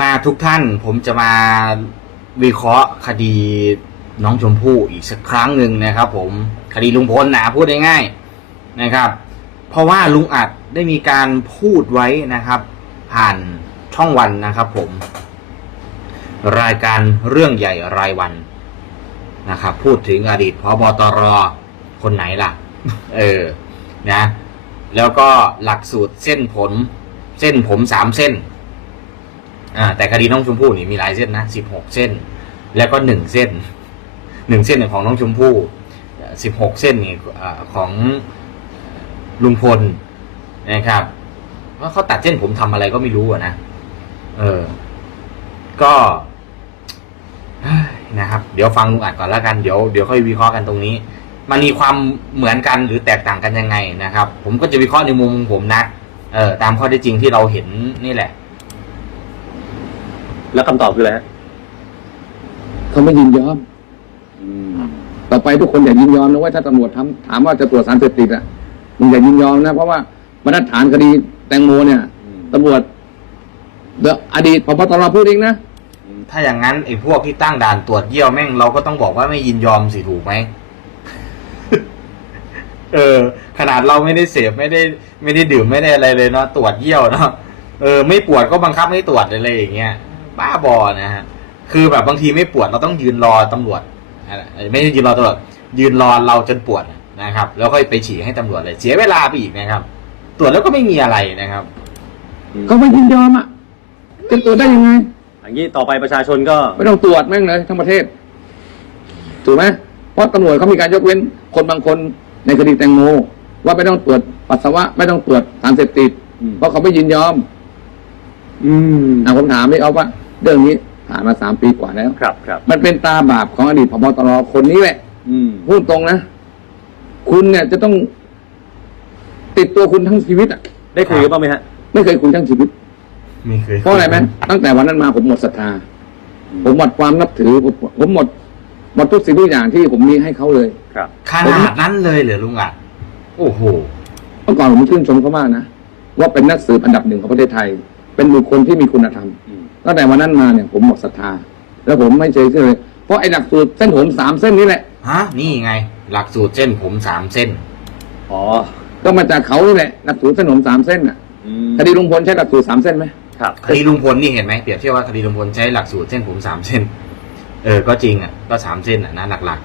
มาทุกท่านผมจะมาวิเคราะห์คดีน้องชมพู่อีกสักครั้งหนึ่งนะครับ ผมคดีลุงพลนะพูดง่ายๆนะครับ เพราะว่าลุงอัดได้มีการพูดไว้นะครับ ผ่านช่องวันนะครับ ผม รายการเรื่องใหญ่รายวันนะครับ พูดถึงอดีตพบตรคนไหนล่ะ เออนะ แล้วก็หลักสูตรเส้นผม เส้นผมสามเส้น อ่าแต่คดีน้องชมพู่นี่มีหลายเส้นนะสิบหกเส้น แล้วก็หนึ่งเส้นหนึ่งเส้นเนี่ยของน้องชมพู่สิบหกเส้นนี่ของลุงพลนะครับว่าเขาตัดเส้นผมทำอะไรก็ไม่รู้อะนะเออ ก็นะครับ เดี๋ยวฟังลุงอัดก่อนแล้วกันเดี๋ยวเดี๋ยวค่อยวิเคราะห์กันตรงนี้ มันมีความเหมือนกันหรือแตกต่างกันยังไงนะครับ ผมก็จะวิเคราะห์ในมุมของผมนะเออตามข้อเท็จจริงที่เราเห็นนี่แหละ แล้วคำตอบคืออะไรฮะเขาไม่ยินยอมต่อไปทุกคนอย่ายินยอมนะว่าถ้าตำรวจทำถามว่าจะตรวจสารเสพติดอะมึงอย่ายินยอมนะ เพราะว่ามาตรฐานคดีแตงโมเนี่ยตำรวจเดอะอดีตพบตรพูดเองนะถ้าอย่างนั้นไอ้พวกที่ตั้งด่านตรวจเยี่ยวแม่งเราก็ต้องบอกว่าไม่ยินยอมสิถูกไหม เออ ขนาดเราไม่ได้เสพไม่ได้ ไม่ได้ดื่มไม่ได้อะไรเลยเนาะตรวจเยี่ยวเนาะเออ ไม่ปวดก็บังคับให้ตรวจอะไรอย่างเงี้ย บ้าบอนะฮะคือแบบบางทีไม่ปวดเราต้องยืนรอตำรวจอะไรไม่ใช่ยืนรอตำรวจยืนรอเราจนปวดนะครับ แล้วค่อยไปฉี่ให้ตำรวจเลย เสียเวลาไปอีกนะครับ ตรวจแล้วก็ไม่มีอะไรนะครับเขาไม่ยินยอมอะจะตรวจได้ยังไงอย่างนี้ต่อไปประชาชนก็ไม่ต้องตรวจแม่งเลยทั้งประเทศถูกไหมเพราะตำรวจเขามีการยกเว้นคนบางคนในคดีแตงโมว่าไม่ต้องตรวจปัสสาวะ ไม่ต้องตรวจสารเสพติดอืมเพราะเขาไม่ยินยอม อืมอะผมถามไม่เอาว่า เรื่องนี้ผ่านมาสามปีกว่าแล้ว ครับครับมันเป็นตาบาปของอดีตพบตรคนนี้แหละ อืมพูดตรงนะ คุณเนี่ยจะต้อง ติดตัวคุณทั้งชีวิตอะ ได้คุยกันบ้างไหมฮะ ไม่เคยคุณทั้งชีวิต ไม่เคยเพราะอะไรไหมตั้งแต่วันนั้นมาผมหมดศรัทธา ผมหมดความนับถือ ผมผมหมดหมดทุกสิ่งทุกอย่างที่ผมมีให้เขาเลย ครับ ขนาดนั้นเลยเหรอลุงอัดโอ้โห เมื่อก่อนผมชื่นชมเขามากนะว่าเป็นนักสืบอันดับหนึ่งของประเทศไทย เป็นบุคคลที่มีคุณธรรมอืม ตั้งแต่วันนั้นมาเนี่ยผมหมดศรัทธา แล้วผมไม่เฉยเชื่อเลย เพราะไอ้หลักสูตรเส้นผมสามเส้นนี้แหละ ฮะ นี่ไง หลักสูตรเส้นผมสามเส้น อ๋อ ก็มาจากเขานี่แหละหลักสูตรเส้นผมสามเส้นน่ะอืมคดีลุงพลใช้หลักสูตรสามเส้นไหมครับคดีลุงพลนี่เห็นไหมเปรียบเทียบว่าคดีลุงพลใช้หลักสูตรเส้นผมสามเส้น เออ ก็จริงอะ ก็สามเส้นอะนะหลัก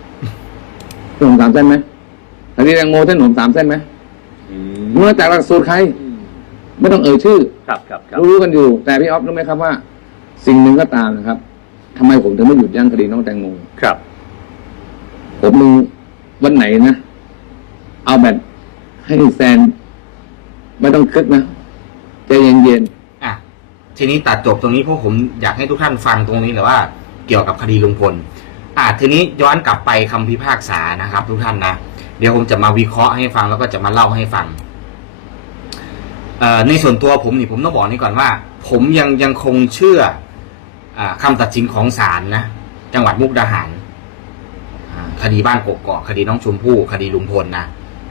เส้นผมสามเส้นไหมคดีแตงโมเส้นผมสามเส้นไหมอืมันมาจากหลักสูตรใครอืมไม่ต้องเอ่ยชื่อ ครับครับครับรู้ๆกันอยู่ แต่พี่ออฟรู้ไหมครับว่า สิ่งหนึ่งก็ตามนะครับทำไมผมถึงไม่หยุดยั้งคดีน้องแตงโมครับ ผมมึงวันไหนนะ เอาแบบให้แซน ไม่ต้องคึกนะใจเย็นๆอะ ทีนี้ตัดจบตรงนี้เพราะผมอยากให้ทุกท่านฟังตรงนี้แหละว่า เกี่ยวกับคดีลุงพลอะทีนี้ย้อนกลับไปคำพิพากษานะครับ ทุกท่านนะเดี๋ยวผมจะมาวิเคราะห์ให้ฟังแล้วก็จะมาเล่าให้ฟังเอ่อในส่วนตัวผมนี่ผมต้องบอกนี่ก่อนว่า ผมยังยังคงเชื่ออา คำตัดสินของศาลนะจังหวัดมุกดาหารคดีบ้านกกอกคดีน้องชมพู่คดีลุงพลนะ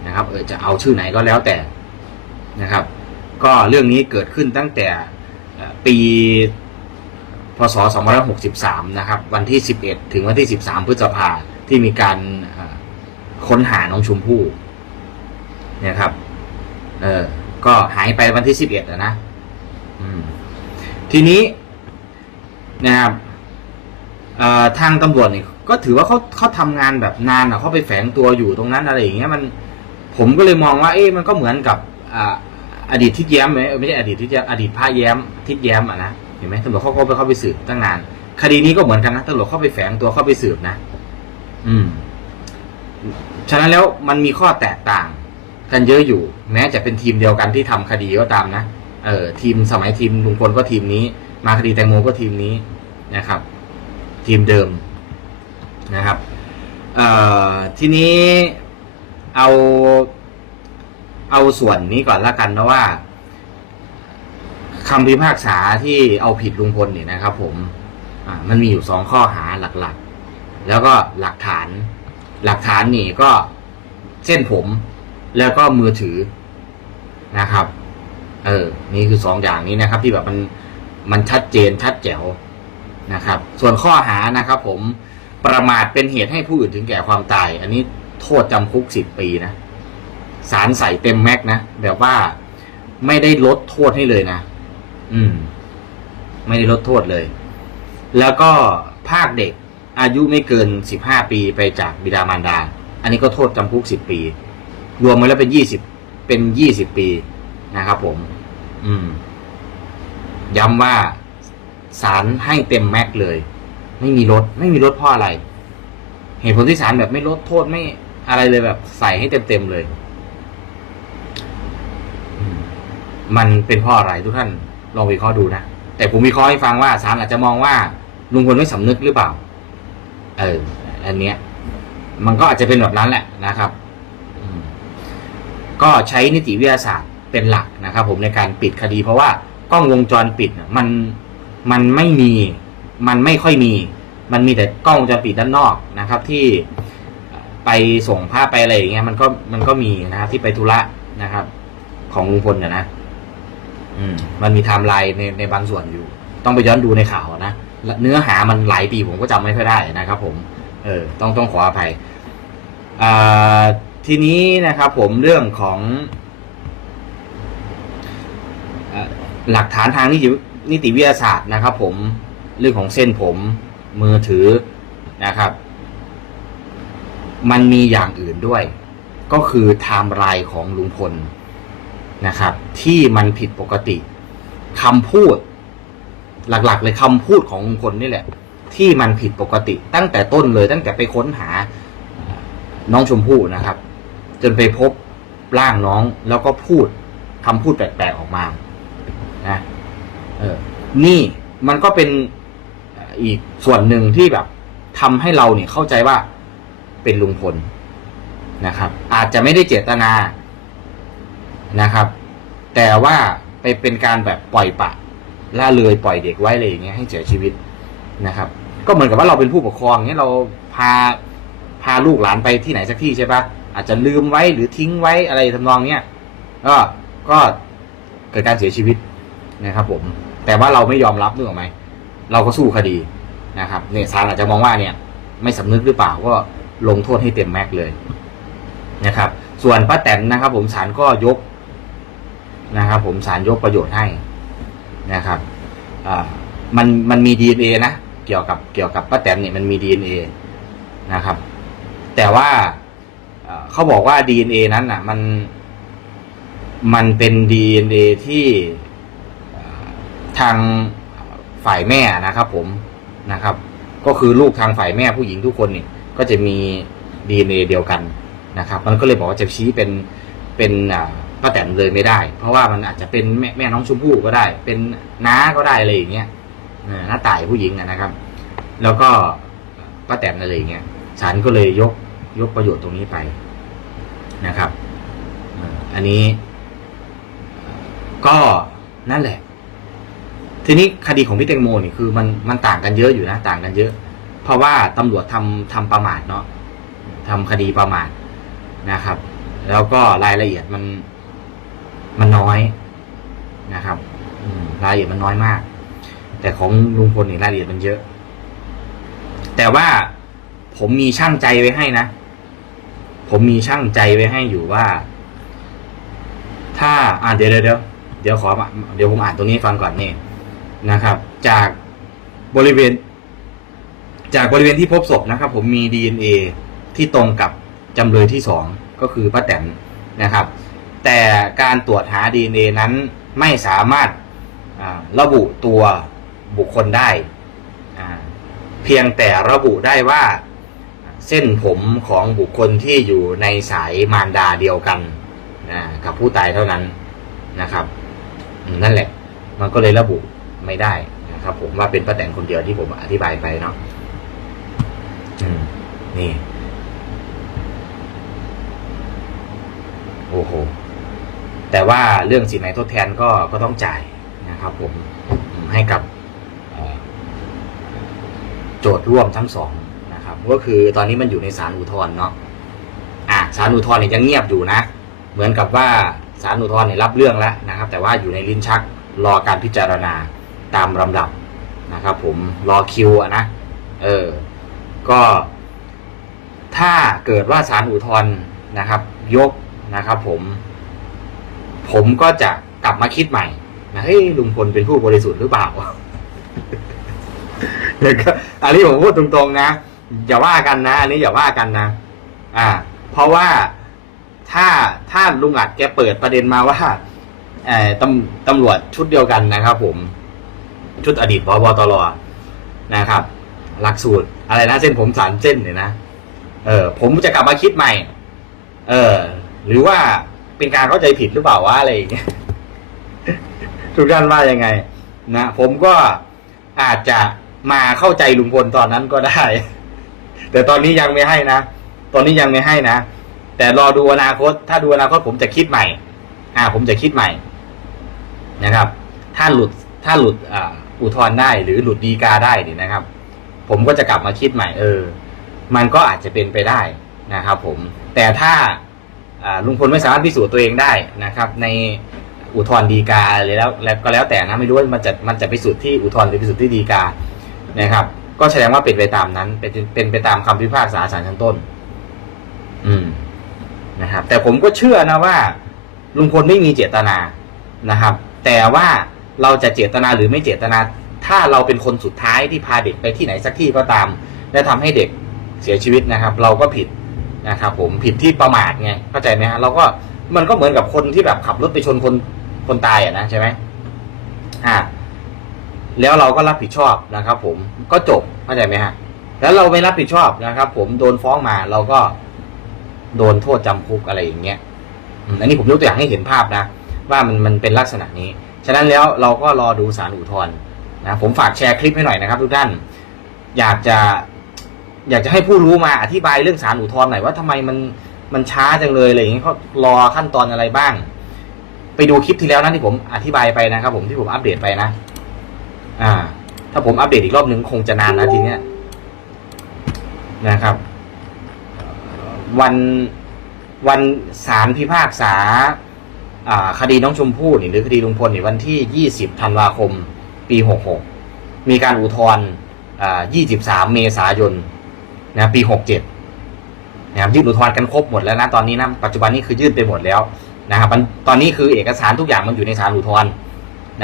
นะครับ เออจะเอาชื่อไหนก็แล้วแต่นะครับ ก็เรื่องนี้เกิดขึ้นตั้งแต่เอ่อปีพศ2563 นะครับ วันที่ 11 ถึงวันที่ 13 พฤษภาที่มีการค้นหาน้องชมพู่เนี่ยครับ เออก็หายไปวันที่ 11อะนะ อืม ทีนี้ นะครับทางตำรวจนี่ก็ถือว่าเขาเขาทำงานแบบนานอะเขาไปแฝงตัวอยู่ตรงนั้นอะไรอย่างเงี้ยมันผมก็เลยมองว่า เอ๊ะมันก็เหมือนกับอดีตทิศแย้มไหมไม่ใช่อดีตทิศแย้มอดีตพระแย้มทิศแย้มอะนะเห็นไหมตำรวจเขาเขาไปเข้าไปสืบตั้งนาน คดีนี้ก็เหมือนกันนะตำรวจเข้าไปแฝงตัวเข้าไปสืบนะ อืม ฉะนั้นแล้วมันมีข้อแตกต่าง กันเยอะอยู่ แม้จะเป็นทีมเดียวกันที่ทำคดีก็ตามนะเออทีมสมัยทีมลุงพลก็ทีมนี้ มาคดีแตงโมก็ทีมนี้นะครับ ทีมเดิมนะครับทีนี้เอาเอาส่วนนี้ก่อนละกันนะว่าคำพิพากษาที่เอาผิดลุงพลเนี่ยนะครับผมมันมีอยู่สองข้อหาหลักๆ แล้วก็หลักฐาน หลักฐานนี่ก็เส้นผม แล้วก็มือถือนะครับ เออ นี่คือสองอย่างนี้นะครับ ที่แบบมัน มันชัดเจนชัดแจ๋วนะครับ ส่วนข้อหานะครับ ผมประมาทเป็นเหตุให้ผู้อื่นถึงแก่ความตาย อันนี้โทษจำคุกสิบปีนะสารใส่เต็มแม็กซ์นะแบบว่าไม่ได้ลดโทษให้เลยนะอืม ไม่ได้ลดโทษเลย แล้วก็ภาคเด็กอายุไม่เกินสิบห้าปีไปจากบิดามารดา อันนี้ก็โทษจำคุกสิบปี รวมมาแล้วเป็นยี่สิบเป็นยี่สิบปีนะครับผม อืม ย้ำว่าสารให้เต็มแม็กซ์เลย ไม่มีลดไม่มีลดเพราะอะไร เหตุผลที่สารแบบไม่ลดโทษไม่อะไรเลยแบบใส่ให้เต็มเต็มเลย มันเป็นเพราะอะไรทุกท่านลองวิเคราะห์ดูนะแต่ผมวิเคราะห์ให้ฟังว่าสารอาจจะมองว่าลุงพลไม่สำนึกหรือเปล่า เออ อันเนี้ย มันก็อาจจะเป็นแบบนั้นแหละนะครับก็ใช้นิติวิทยาศาสตร์เป็นหลักนะครับ ผมในการปิดคดีเพราะว่า กล้องวงจรปิดน่ะมันมันไม่มี มันไม่ค่อยมี มันมีแต่กล้องวงจรปิดด้านนอกนะครับ ที่ไปส่งภาพไปอะไรอย่างเงี้ยมันก็มันก็มีนะครับ ที่ไปธุระนะครับ ของลุงพลเนี่ยนะอืม มันมีไทม์ไลน์ในในบางส่วนอยู่ ต้องไปย้อนดูในข่าวนะเนื้อหามันหลายปีผมก็จำไม่ค่อยได้นะครับ ผม เออ ต้องต้องขออภัยอ่าทีนี้นะครับ ผมเรื่องของเอ่อ หลักฐานทางนิตินิติวิทยาศาสตร์นะครับ ผมเรื่องของเส้นผมมือถือนะครับ มันมีอย่างอื่นด้วย ก็คือไทม์ไลน์ของลุงพลนะครับ ที่มันผิดปกติคำพูด หลักๆ เลยคำพูดของลุงพลนี่แหละ ที่มันผิดปกติ ตั้งแต่ต้นเลย ตั้งแต่ไปค้นหาน้องชมพู่นะครับ จนไปพบร่างน้องแล้วก็พูดคำพูดแปลกๆออกมา นะเออ นี่มันก็เป็นอีกส่วนหนึ่งที่แบบทำให้เราเนี่ยเข้าใจว่าเป็นลุงพลนะครับ อาจจะไม่ได้เจตนานะครับ แต่ว่าไปเป็นการแบบปล่อยปะละเลยปล่อยเด็กไว้เลยอย่างเงี้ยให้เสียชีวิตนะครับ ก็เหมือนกับว่าเราเป็นผู้ปกครองเงี้ยเราพาพาลูกหลานไปที่ไหนสักที่ใช่ปะอาจจะลืมไว้หรือทิ้งไว้อะไรทำนองเนี้ยก็ก็เกิดการเสียชีวิต นะครับ ผม แต่ว่าเราไม่ยอมรับนึกออกไหมเราก็สู้คดีนะครับเนี่ยศาลอาจจะมองว่าเนี่ย ไม่สำนึกหรือเปล่าก็ลงโทษให้เต็มแม็กเลยนะครับ ส่วนป้าแตนนะครับ ผมศาลก็ยกนะครับ ผมศาลยกประโยชน์ให้นะครับอ่ามันมันมีดีเอนะเกี่ยวกับเกี่ยวกับป้าแตนเนี่ยมันมีดีเอนะครับ แต่ว่าเขาบอกว่า DNA นั้นอะ มันมันเป็น DNA ที่เอ่ ทางฝ่ายแม่นะครับ ผมนะครับ ก็คือลูกทางฝ่ายแม่ผู้หญิงทุกคนนี่ก็จะมี DNA เดียวกันนะครับ มันก็เลยบอกว่าจะชี้เป็นเป็นป้าแตนเลยไม่ได้ เพราะว่ามันอาจจะเป็นแม่แม่น้องชมพู่ก็ได้ เป็นน้าก็ได้อะไรอย่างเงี้ยเออน้าต่ายผู้หญิงนะครับ แล้วก็ป้าแตนอะไรอย่างเงี้ยศาลก็เลยยกยกประโยชน์ตรงนี้ไปนะครับ อันนี้ก็นั่นแหละ ทีนี้คดีของพี่แตงโมนี่คือมันมันต่างกันเยอะอยู่นะต่างกันเยอะ เพราะว่าตำรวจทำทำประมาทเนาะทำคดีประมาทนะครับ แล้วก็รายละเอียดมันมันน้อยนะครับรายละเอียดมันน้อยมาก แต่ของลุงพลนี่รายละเอียดมันเยอะ แต่ว่าผมมีช่างใจไว้ให้นะ ผมมีช่างใจไว้ให้อยู่ว่า ถ้าอ่านเดี๋ยวเดี๋ยวเดี๋ยวขอเดี๋ยวผมอ่านตรงนี้ฟังก่อนนี่ นะครับ จากบริเวณ จากบริเวณที่พบศพนะครับ ผมมี DNA ที่ตรงกับจำเลยที่สองก็คือป้าแตนนะครับ แต่การตรวจหา DNA นั้นไม่สามารถระบุตัวบุคคลได้ เพียงแต่ระบุได้ว่าเส้นผมของบุคคลที่อยู่ในสายมารดาเดียวกันกับผู้ตายเท่านั้นนะครับ นั่นแหละ มันก็เลยระบุ ไม่ได้นะครับผมว่าเป็นป้าแตนคนเดียวที่ผมอธิบายไปเนาะอืมนี่ โอ้โห แต่ว่าเรื่องสินไหมทดแทนก็ก็ต้องจ่ายนะครับผมให้กับโจทย์ร่วมทั้งสองนะครับ ก็คือตอนนี้มันอยู่ในศาลอุทธรณ์เนาะอะศาลอุทธรณ์เนี่ยยังเงียบอยู่นะ เหมือนกับว่าศาลอุทธรณ์เนี่ยรับเรื่องแล้วนะครับ แต่ว่าอยู่ในลิ้นชักรอการพิจารณา ตามลำดับนะครับ ผมรอคิวอะนะเออ ก็ ถ้าเกิดว่าศาลอุทธรณ์นะครับ ยกนะครับ ผม ผมก็จะกลับมาคิดใหม่นะเฮ้ยลุงพลเป็นผู้บริสุทธิ์หรือเปล่าเดี๋ยวก็อันนี้ผมพูดตรงๆนะอย่าว่ากันนะอันนี้อย่าว่ากันนะอ่า เพราะว่าถ้าถ้าลุงอัดแกเปิดประเด็นมาว่าเออตำตำรวจชุดเดียวกันนะครับ ผม ชุดอดีตพบตรนะครับ หลักสูตรอะไรนะเส้นผมสารเส้นเนี่ยนะเออผมจะกลับมาคิดใหม่ เออ หรือว่าเป็นการเข้าใจผิดหรือเปล่าวะอะไรอย่างเงี้ยทุกท่านว่ายังไง นะผมก็อาจจะมาเข้าใจลุงพลตอนนั้นก็ได้ แต่ตอนนี้ยังไม่ให้นะตอนนี้ยังไม่ให้นะแต่รอดูอนาคต ถ้าดูอนาคตผมจะคิดใหม่ อ่า ผมจะคิดใหม่นะครับ ถ้าหลุด ถ้าหลุดออุทธรณ์ได้หรือหลุดดีกาได้นี่นะครับ ผมก็จะกลับมาคิดใหม่เออ มันก็อาจจะเป็นไปได้นะครับ ผม แต่ถ้าลุงพลไม่สามารถพิสูจน์ตัวเองได้นะครับ ในอุทธรณ์ดีกาหรือแล้วแล้วก็แล้วแต่นะไม่รู้ว่ามันจะมันจะไปสุดที่อุทธรณ์หรือไปสุดที่ดีกานะครับ ก็แสดงว่าเป็นไปตามนั้น เป็นเป็นไปตามคำพิพากษาศาลชั้นต้น อืมนะครับ แต่ผมก็เชื่อนะว่าลุงพลไม่มีเจตนานะครับ แต่ว่า เราจะเจตนาหรือไม่เจตนา ถ้าเราเป็นคนสุดท้ายที่พาเด็กไปที่ไหนสักที่ก็ตาม และทำให้เด็กเสียชีวิตนะครับ เราก็ผิดนะครับผมผิดที่ประมาทไงเข้าใจไหมฮะเราก็มันก็เหมือนกับคนที่แบบขับรถไปชนคนคนตายอะนะใช่ไหมอ่าแล้วเราก็รับผิดชอบนะครับ ผมก็จบเข้าใจไหมฮะแล้วเราไม่รับผิดชอบนะครับ ผมโดนฟ้องมาเราก็โดนโทษจำคุกอะไรอย่างเงี้ยอันนี้ผมยกตัวอย่างให้เห็นภาพนะ ว่ามันมันเป็นลักษณะนี้ ฉะนั้นแล้วเราก็รอดูสารอุทธรณ์นะผมฝากแชร์คลิปให้หน่อยนะครับ ทุกท่าน อยากจะอยากจะให้ผู้รู้มาอธิบายเรื่องสารอุทธรณ์หน่อยว่าทำไมมันมันช้าจังเลยอะไรอย่างนี้เขารอขั้นตอนอะไรบ้าง ไปดูคลิปที่แล้วนะที่ผมอธิบายไปนะครับ ผมที่ผมอัปเดตไปนะ อ่า ถ้าผมอัปเดตอีกรอบนึงคงจะนานนะทีเนี้ยนะครับ วันวันศาลพิพากษา คดีน้องชมพู่หรือคดีลุงพลนี่วันที่ 20 ธันวาคม ปี 66 มีการอุทธรณ์23 เมษายนนะปี 67นะครับยื่นอุทธรณ์กันครบหมดแล้วนะตอนนี้นะปัจจุบันนี้คือยื่นไปหมดแล้วนะครับตอนนี้คือเอกสารทุกอย่างมันอยู่ในศาลอุทธรณ์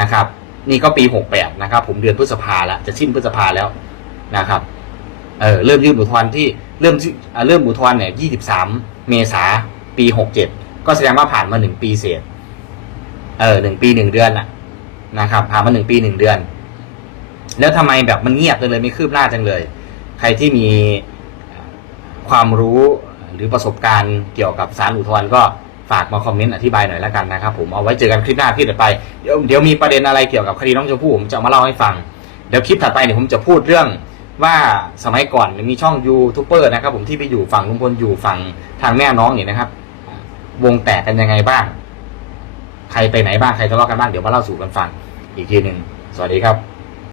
นะครับ นี่ก็ปี 68 นะครับ ผมเดือนพฤษภาแล้วจะสิ้นพฤษภาแล้วนะครับเออเริ่มยื่นอุทธรณ์ที่เริ่มเริ่มอุทธรณ์เนี่ย23 เมษาปี 67 ก็แสดงว่าผ่านมาหนึ่งปีเศษ เออหนึ่งปีหนึ่งเดือนน่ะนะครับ ผ่านมาหนึ่งปีหนึ่งเดือน แล้วทำไมแบบมันเงียบเลยไม่คืบหน้าจังเลย ใครที่มีความรู้หรือประสบการณ์เกี่ยวกับสารอุทธรณ์ก็ฝากมาคอมเมนต์อธิบายหน่อยแล้วกันนะครับผมเอาไว้เจอกันคลิปหน้าคลิปถัดไปเดี๋ยวเดี๋ยวมีประเด็นอะไรเกี่ยวกับคดีน้องชมพู่ผมจะมาเล่าให้ฟัง เดี๋ยวคลิปถัดไปเนี่ยผมจะพูดเรื่องว่าสมัยก่อนมีช่องยูทูบเบอร์นะครับผมที่ไปอยู่ฝั่งลุงพลอยู่ฝั่งทางแม่น้องเนี่ยนะครับ วงแตกกันยังไงบ้าง ใครไปไหนบ้าง ใครทะเลาะกันบ้าง เดี๋ยวมาเล่าสู่กันฟัง อีกทีหนึ่ง สวัสดีครับ